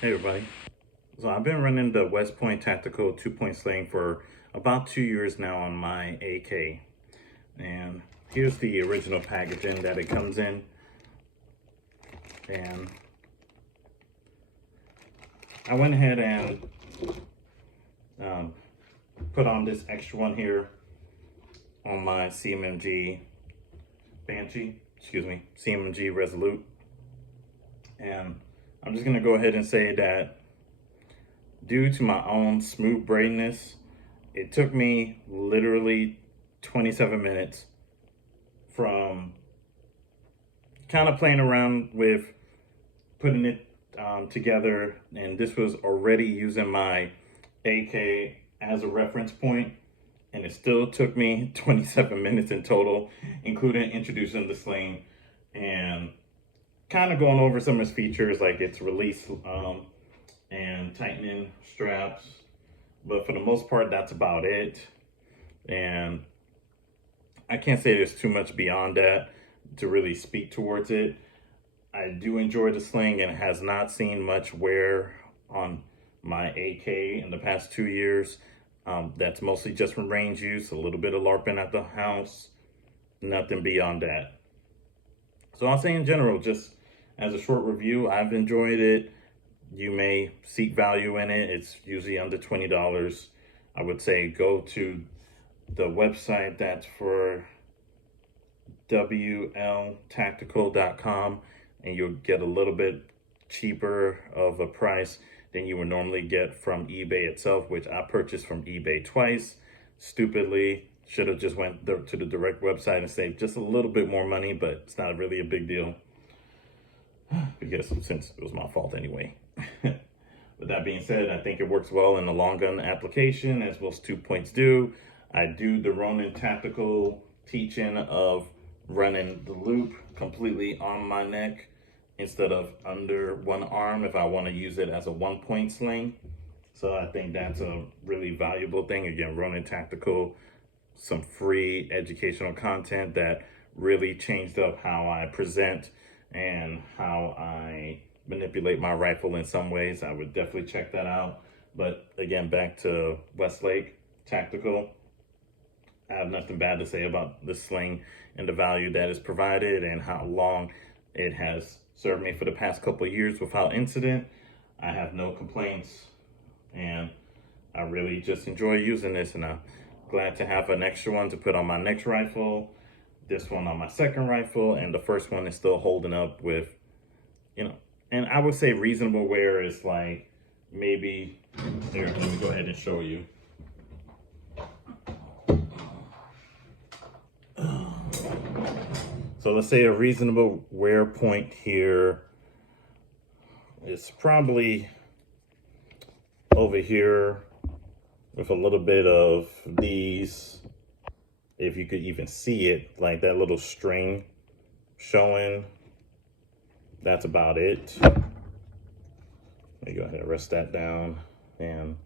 Hey everybody. So I've been running the WestLakeTactical 2-point sling for about 2 years now on my AK. And here's the original packaging that it comes in. And I went ahead and put on this extra one here on my CMMG CMMG Resolute. And I'm just gonna go ahead and say that due to my own smooth brainness, it took me literally 27 minutes from kind of playing around with putting it together, and this was already using my AK as a reference point, and it still took me 27 minutes in total, including introducing the sling and kind of going over some of its features like its release and tightening straps. But for the most part, that's about it. And I can't say there's too much beyond that to really speak towards it. I do enjoy the sling and has not seen much wear on my AK in the past 2 years. That's mostly just from range use, a little bit of LARPing at the house, nothing beyond that. So I'll say in general, just as a short review, I've enjoyed it. You may seek value in it. It's usually under $20. I would say go to the website that's for WLTactical.com, and you'll get a little bit cheaper of a price than you would normally get from eBay itself, which I purchased from eBay twice. Stupidly, should have just went to the direct website and saved just a little bit more money, but it's not really a big deal because since it was my fault anyway. With that being said, I think it works well in the long gun application, as most 2-points do. I do the Ronin tactical teaching of running the loop completely on my neck instead of under one arm if I want to use it as a 1-point sling. So I think that's a really valuable thing. Again, Ronin Tactical, some free educational content that really changed up how I present and how I manipulate my rifle in some ways. I would definitely check that out. But again, back to Westlake Tactical. I have nothing bad to say about the sling and the value that is provided and how long it has served me for the past couple of years without incident. I have no complaints, and I really just enjoy using this, and I'm glad to have an extra one to put on my next rifle, this one on my second rifle, and the first one is still holding up with, and I would say reasonable wear is like maybe, here, let me go ahead and show you. So let's say a reasonable wear point here is probably over here with a little bit of these, if you could even see it, like that little string showing. That's about it. Let me go ahead and rest that down. And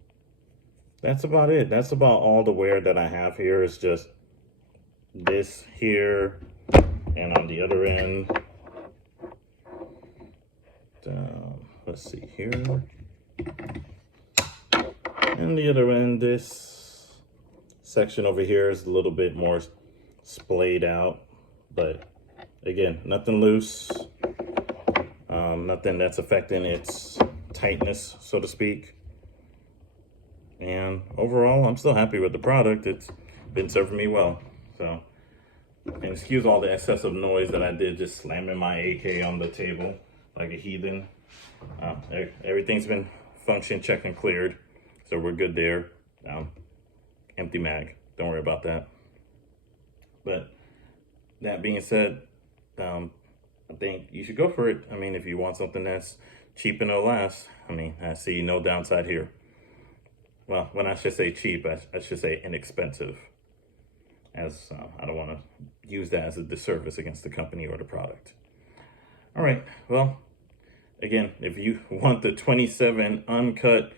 that's about it. That's about all the wear that I have here. Is just this here, and on the other end, let's see here, and the other end, this section over here is a little bit more splayed out, but again, nothing loose, nothing that's affecting its tightness, so to speak. And overall, I'm still happy with the product. It's been serving me well. So, and excuse all the excessive noise that I did just slamming my AK on the table like a heathen. Everything's been function checked and cleared, so we're good there. Empty mag, don't worry about that. But that being said, I think you should go for it. I mean, if you want something that's cheap and it'll last, I mean, I see no downside here. Well, when I should say cheap, I should say inexpensive, as I don't want to use that as a disservice against the company or the product. All right, well, again, if you want the 27 uncut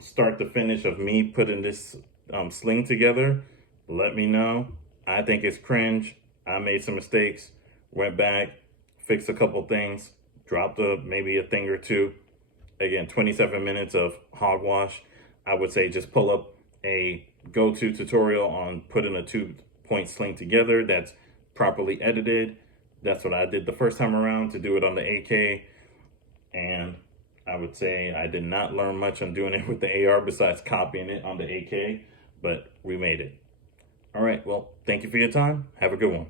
start to finish of me putting this sling together, let me know. I think it's cringe. I made some mistakes, went back, fixed a couple things, dropped maybe a thing or two, again, 27 minutes of hogwash. I would say just pull up a go-to tutorial on putting a 2-point sling together that's properly edited. That's what I did the first time around to do it on the AK. And I would say I did not learn much on doing it with the AR besides copying it on the AK, but we made it. All right, well, thank you for your time. Have a good one.